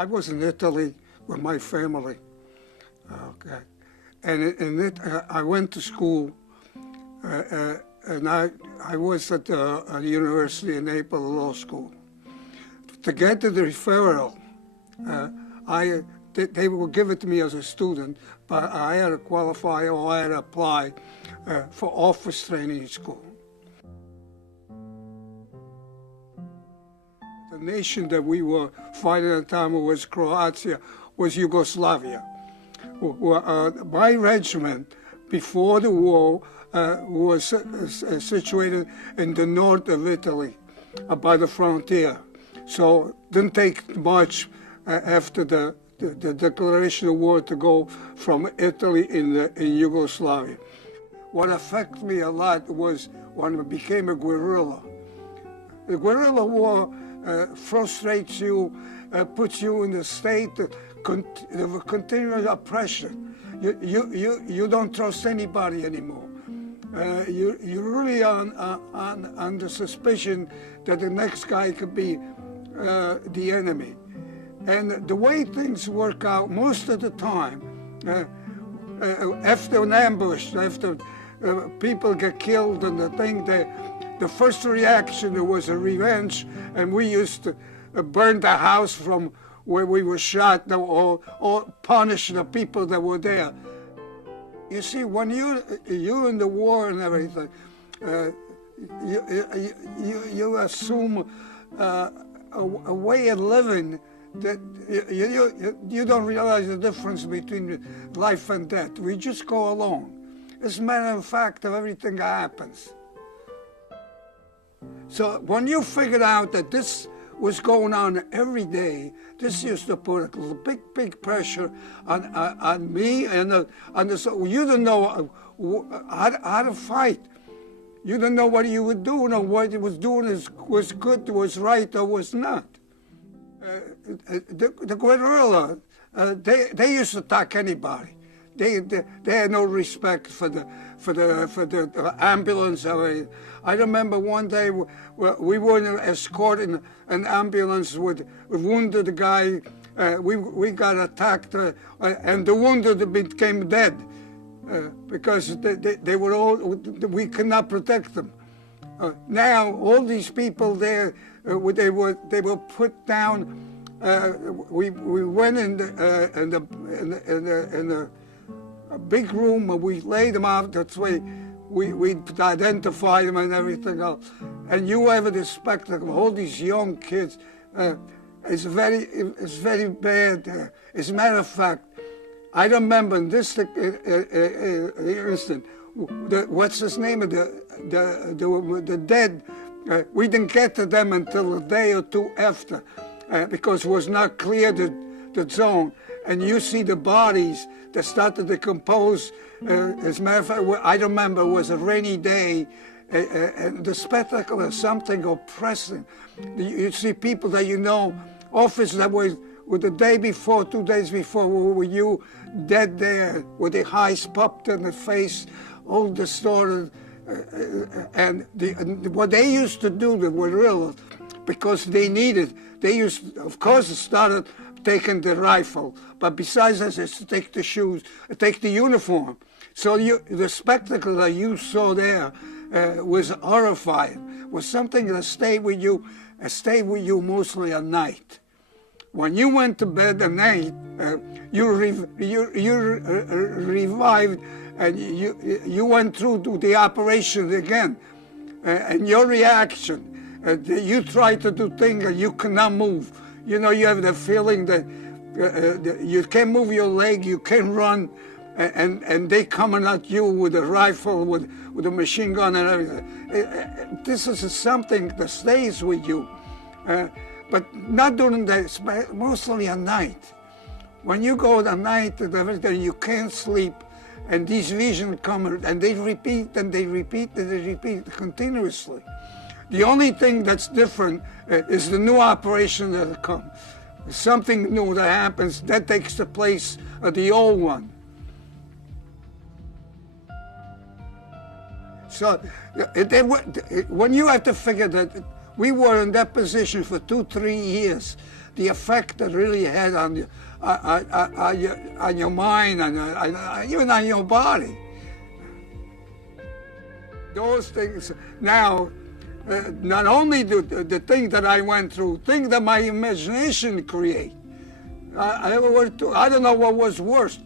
I was in Italy with my family, okay, and I went to school, and I was at the University of Naples Law School. To get to the referral, they would give it to me as a student, but I had to qualify or I had to apply for office training school. The nation that we were fighting at the time was Croatia, was Yugoslavia. My regiment, before the war, was situated in the north of Italy, by the frontier. So it didn't take much after the declaration of war to go from Italy in Yugoslavia. What affected me a lot was when I became a guerrilla. The guerrilla war frustrates you, puts you in a state of continuous oppression. You don't trust anybody anymore. You're really on the suspicion that the next guy could be the enemy. And the way things work out most of the time, after an ambush, after people get killed and the first reaction was a revenge, and we used to burn the house from where we were shot or punish the people that were there. You see, when you in the war and everything, you assume a way of living that you don't realize the difference between life and death. We just go along. It's a matter of fact of everything that happens. So when you figured out that this was going on every day, this used to put a big pressure on me and on the. You didn't know how to fight. You didn't know what you would do, or what you was doing was good, was right, or was not. The guerrilla, they used to attack anybody. They had no respect for the ambulance. I remember one day we were escorting an ambulance with a wounded guy. We got attacked, and the wounded became dead because they were all. We could not protect them. Now all these people there, they were put down. We went in the a big room and we laid them out. That's way we identify them and everything else. And you have the spectacle of all these young kids. It's very bad. As a matter of fact, I remember in this instant, what's his name? The dead. We didn't get to them until a day or two after, because it was not clear the zone. And you see the bodies that started to decompose. As a matter of fact, I remember it was a rainy day, and the spectacle is something oppressive. You see people that you know, officers that were the day before, 2 days before, were you dead there with the eyes popped in the face, all distorted. And what they used to do, they were real, because they used, of course, started taking the rifle, but besides that, it's to take the shoes, take the uniform. So the spectacle that you saw there was horrifying, was something that stayed with you mostly at night. When you went to bed at night, you revived, and you went through the operation again, and your reaction, you try to do things and you cannot move. You know, you have the feeling that you can't move your leg, you can't run, and they coming at you with a rifle, with a machine gun and everything. This is something that stays with you, but not during the, mostly at night. When you go at night and everything, you can't sleep, and these visions come, and they repeat and they repeat and they repeat continuously. The only thing that's different is the new operation that comes. Something new that happens, that takes the place of the old one. So when you have to figure that we were in that position for 2-3 years. The effect that really had on you, on your mind, and even on your body. Those things now, not only the thing that I went through, things that my imagination create. I don't know what was worse,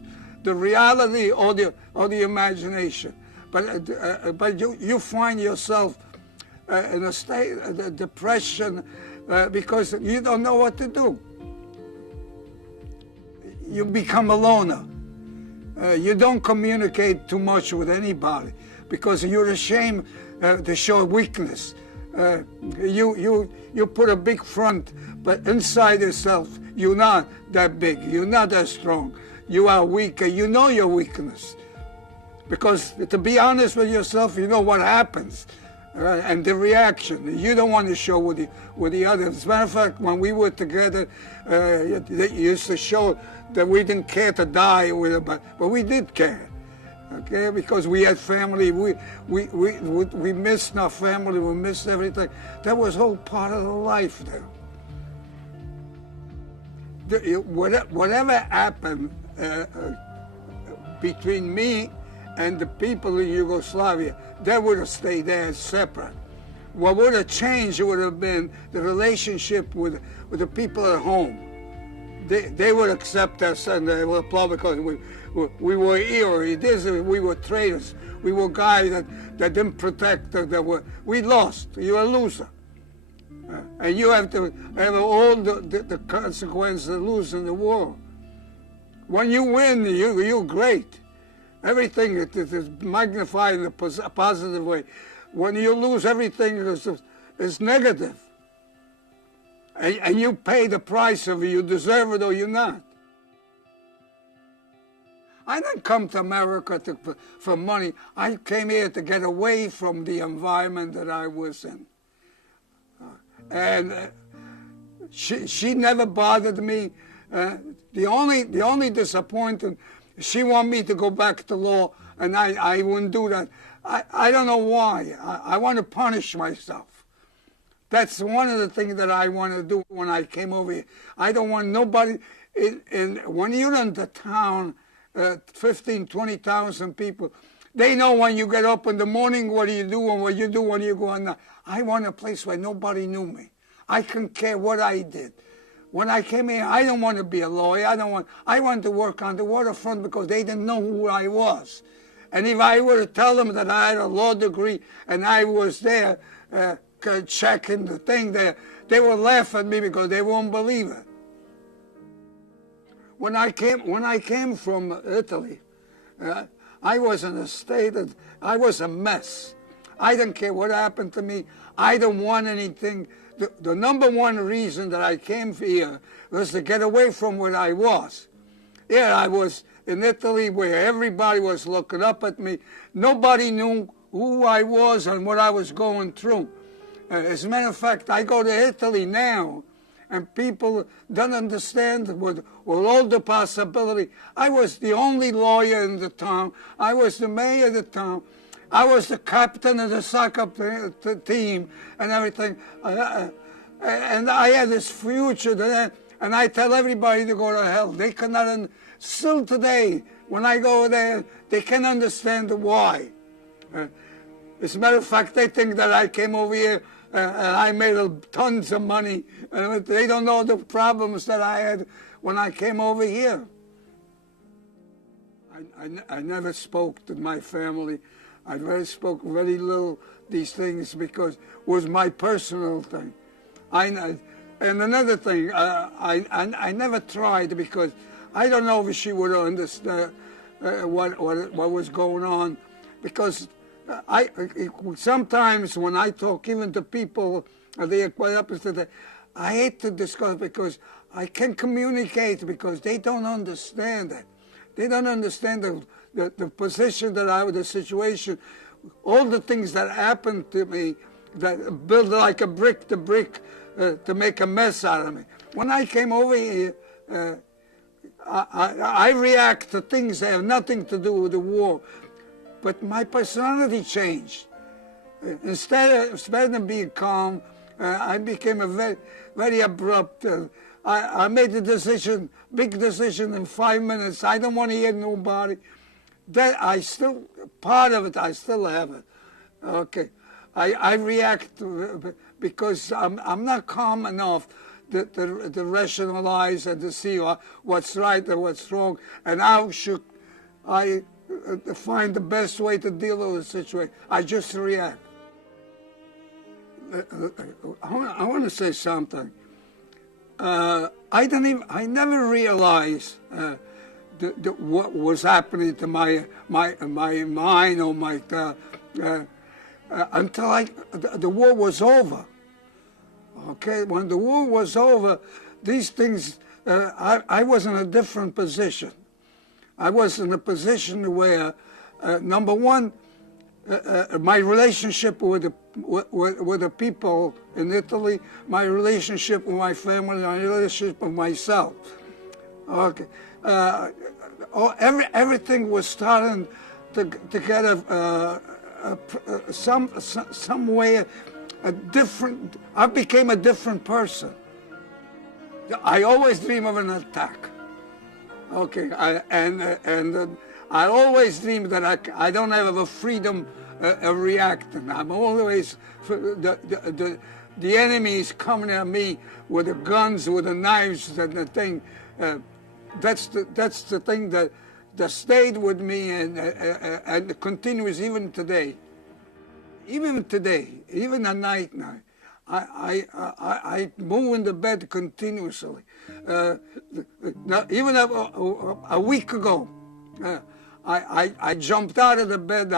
the reality or the imagination. But you find yourself in a state of depression because you don't know what to do. You become a loner. You don't communicate too much with anybody because you're ashamed to show weakness. You put a big front, but inside yourself, you're not that big. You're not that strong. You are weaker. You know your weakness. Because to be honest with yourself, you know what happens. And the reaction. You don't want to show with the others. As a matter of fact, when we were together, it used to show that we didn't care to die with them, but we did care. Okay, because we had family, we missed our family, we missed everything. That was whole part of the life there. Whatever happened between me and the people in Yugoslavia, that would have stayed there separate. What would have changed would have been the relationship with the people at home. They would accept us and they would applaud because we were heroes. We were traitors. We were guys that didn't protect. We lost. You're a loser. And you have to have all the consequences of losing the war. When you win, you're great. Everything is magnified in a positive way. When you lose, everything is negative. And you pay the price of it. You deserve it or you're not. I didn't come to America for money. I came here to get away from the environment that I was in. And she never bothered me. The only disappointment, she wanted me to go back to law, and I wouldn't do that. I don't know why. I want to punish myself. That's one of the things that I want to do when I came over here. I don't want nobody, when you're in the town, 15, 20,000 people, they know when you get up in the morning what you do and what you do when you go on night. I want a place where nobody knew me. I couldn't care what I did. When I came here, I don't want to be a lawyer. I want to work on the waterfront because they didn't know who I was. And if I were to tell them that I had a law degree and I was there checking the thing there, they would laugh at me because they won't believe it. When I came from Italy, I was in a state that I was a mess. I didn't care what happened to me. I didn't want anything. The number one reason that I came here was to get away from where I was. Yeah, I was in Italy where everybody was looking up at me. Nobody knew who I was and what I was going through. As a matter of fact, I go to Italy now, and people don't understand with all the possibility. I was the only lawyer in the town. I was the mayor of the town. I was the captain of the soccer team and everything. And I had this future. And I tell everybody to go to hell. They cannot, still today, when I go there, they can't understand why. As a matter of fact, they think that I came over here and I made tons of money. They don't know the problems that I had when I came over here. I never spoke to my family. I spoke very little these things because it was my personal thing. And another thing, I never tried because I don't know if she would understand what was going on, because sometimes when I talk even to people, they are quite opposite. I hate to discuss because I can communicate because they don't understand it. They don't understand the position that I was, the situation, all the things that happened to me that built like a brick to brick to make a mess out of me. When I came over here, I react to things that have nothing to do with the war, but my personality changed. Instead of being calm, I became a very abrupt. I made a decision, big decision in 5 minutes. I don't want to hear nobody. That I still, part of it, I still have it. Okay. I react because I'm not calm enough to rationalize and to see what's right and what's wrong, and how should I find the best way to deal with the situation. I just react. I want to say something. I never realized what was happening to my mind or my until the war was over. Okay, when the war was over, these things, I was in a different position. I was in a position where, number one, my relationship with the people in Italy, my relationship with my family, my relationship with myself. Okay, everything was starting to get some way a different. I became a different person. I always dream of an attack. Okay, and I always dream that I don't have the freedom of reacting. I'm always the enemy is coming at me with the guns, with the knives, and the thing. That's the thing that stayed with me and continues even today. Even today, even at night now, I move in the bed continuously. Even a week ago, I jumped out of the bed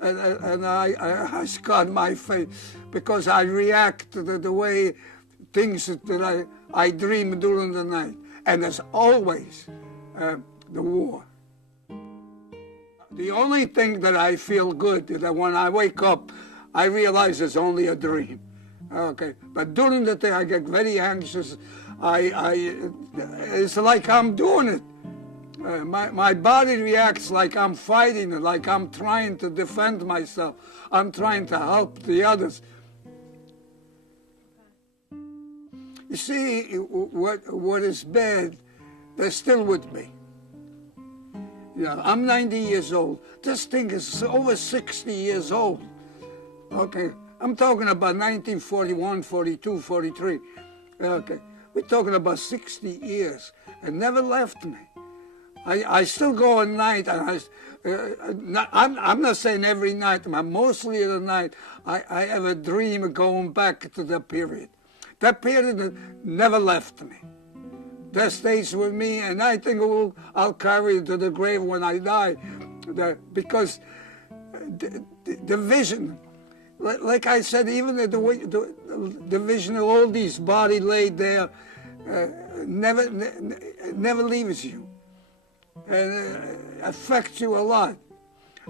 and I scarred my face because I react to the way things that I dream during the night. And there's always the war. The only thing that I feel good is that when I wake up, I realize it's only a dream. Okay, but during the day I get very anxious. It's like I'm doing it. My body reacts like I'm fighting, like I'm trying to defend myself. I'm trying to help the others. You see, what is bad, they're still with me. Yeah, I'm 90 years old. This thing is over 60 years old. Okay, I'm talking about 1941, 42, 43. Okay, we're talking about 60 years. It never left me. I still go at night, and I'm not saying every night, but mostly at the night, I have a dream of going back to that period. That period never left me. That stays with me, and I think I'll carry it to the grave when I die. Because the vision, like I said, even the vision of all these bodies laid there never leaves you and affects you a lot.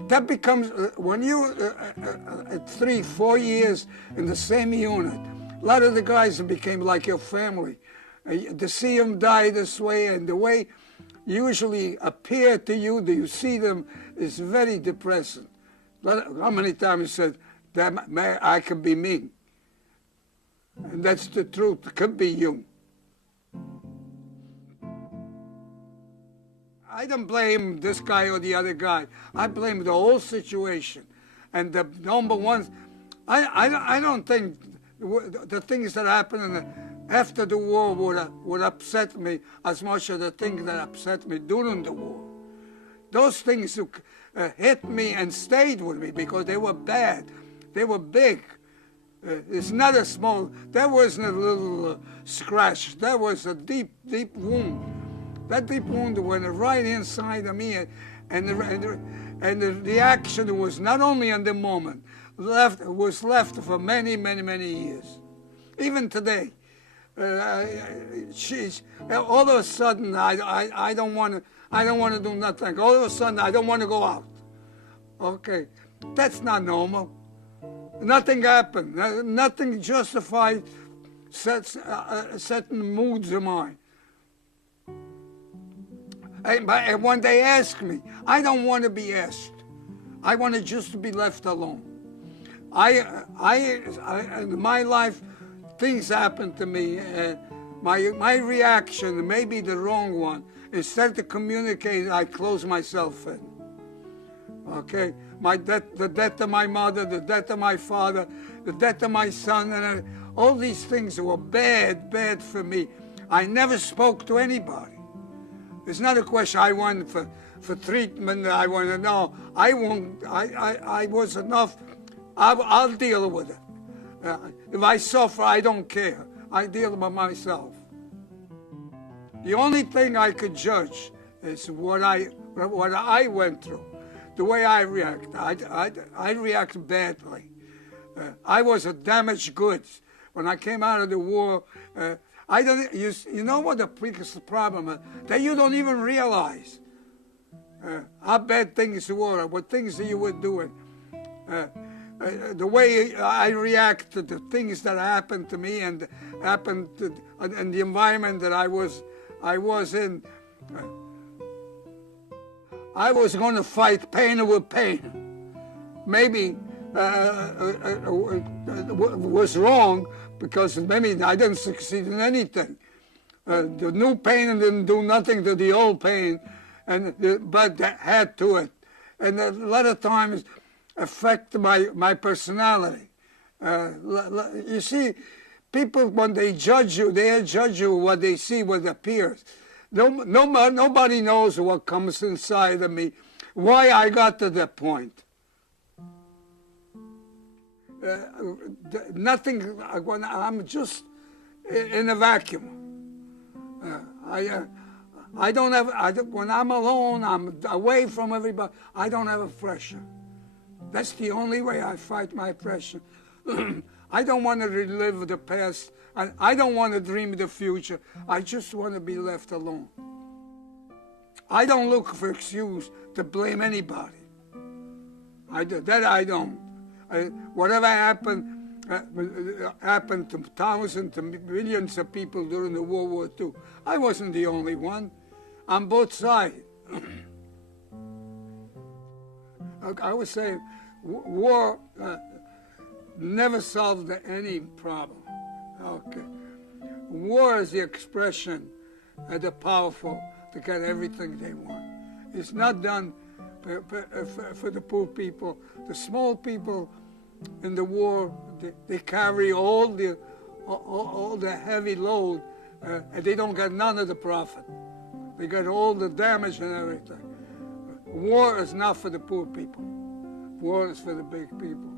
That becomes, when you're 3, 4 years in the same unit, a lot of the guys became like your family. To see them die this way and the way usually appear to you, that you see them, is very depressing. How many times you said, that I could be me? And that's the truth, it could be you. I don't blame this guy or the other guy. I blame the whole situation. And the number one, I don't think the things that happened after the war would upset me as much as the things that upset me during the war. Those things hit me and stayed with me because they were bad. They were big. It's not a small, that wasn't a little scratch. That was a deep, deep wound. That deep wound went right inside of me, and the reaction was not only in the moment, was left for many, many, many years. Even today, all of a sudden I don't want to do nothing. All of a sudden I don't want to go out. Okay, that's not normal. Nothing happened. Nothing justified certain moods of mine. And when they ask me, I don't want to be asked. I want to just be left alone. In my life, things happen to me, and my reaction may be the wrong one. Instead of communicating, I close myself in. Okay, the death of my mother, the death of my father, the death of my son, and all these things were bad for me. I never spoke to anybody. It's not a question I want for treatment. I want to know. I won't. I was enough. I'll deal with it. If I suffer, I don't care. I deal with myself. The only thing I could judge is what I went through, the way I react. I react badly. I was a damaged goods when I came out of the war. I don't. You know what the biggest problem is? That you don't even realize how bad things were, what things that you were doing. The way I react to the things that happened to me and happened to, and the environment that I was in. I was going to fight pain with pain. Maybe was wrong because maybe I didn't succeed in anything. The new pain didn't do nothing to the old pain, but that had to it. And a lot of times affect my personality. You see, people, when they judge you what they see, what appears. Nobody knows what comes inside of me, why I got to that point. Nothing, when I'm just in a vacuum. I don't have, when I'm alone, I'm away from everybody, I don't have a pressure. That's the only way I fight my pressure. I don't want to relive the past. I don't want to dream of the future. I just want to be left alone. I don't look for excuse to blame anybody. I don't. Whatever happened to thousands, to millions of people during the World War II. I wasn't the only one. On both sides. I was saying, war never solved any problem. Okay. War is the expression of the powerful to get everything they want. It's not done for the poor people. The small people in the war, they carry all the heavy load, and they don't get none of the profit. They get all the damage and everything. War is not for the poor people. War is for the big people.